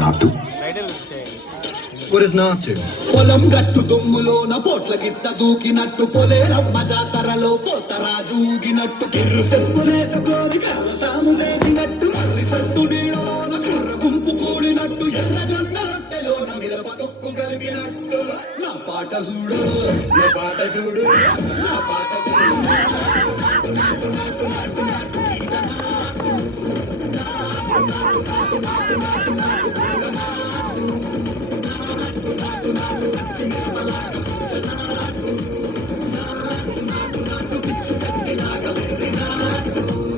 Not to? What is not to? పొలం గట్టు దుమ్ములోన పోట్ల గిత్త దూకినట్టు పొలేరమ్మ జాతరలో పోతరాజు ఊగినట్టు కిర్రు చెప్పులేసుకొని కర్ర సాము చేసినట్టు మర్రి సట్టు నీడలోన కుర్ర గుంపు కూడినట్టు ఎర్ర జొన్న రొట్టెలోన మిరప తొక్కు కలిగినట్టు నా పాట చూడు నా పాట చూడు నా పాట చూడు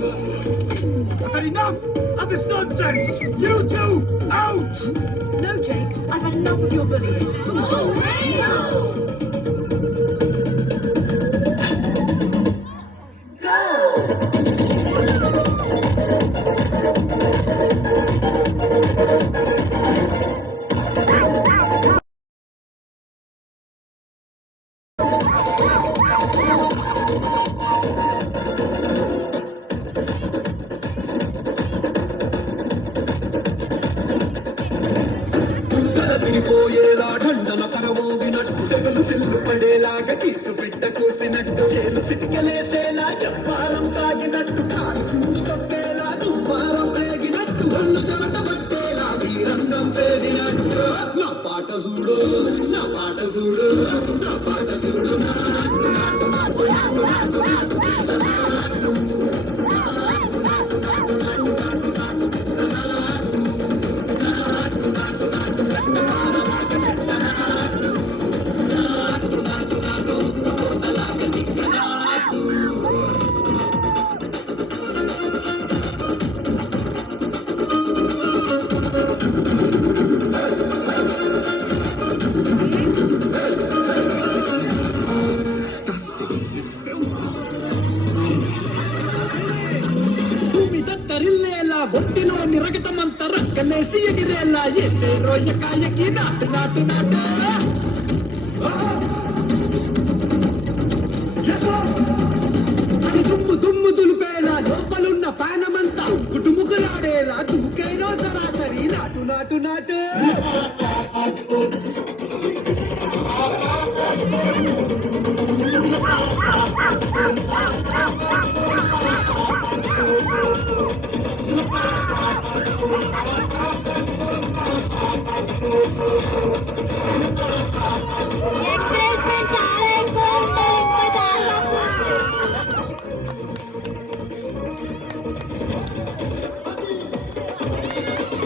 I've had enough of this nonsense! You two, out! No, Jake, I've had enough of your bullying. తిరిపోయేలా ఢండన కరమోగినట్టు సెగలు సిల్లు పడేలాగా తీసు బిడ్డ కూసినట్టు చేలు సిటికలేసేలా చెప్పారం సాగినట్టు కాలు సింగి తొక్కేలా దుమ్మారం రేగినట్టు ఒళ్ళు చెమట పట్టేలా వీరంగం చేసినట్టు నా పాట చూడు నా పాట చూడు నా పాట చూడు తరిల్లేలా ఒట్టిలోని రగతమంతా రక్కలేసి ఎగిరేలా ఏసే రోయకాయకి నాటు నాటు నాటు అది దుమ్ము దుమ్ము దులిపేలా లోపలున్న పానమంతా కుటుముకులాడేలా దూకేనో సరాసరి నాటు నాటు నాటు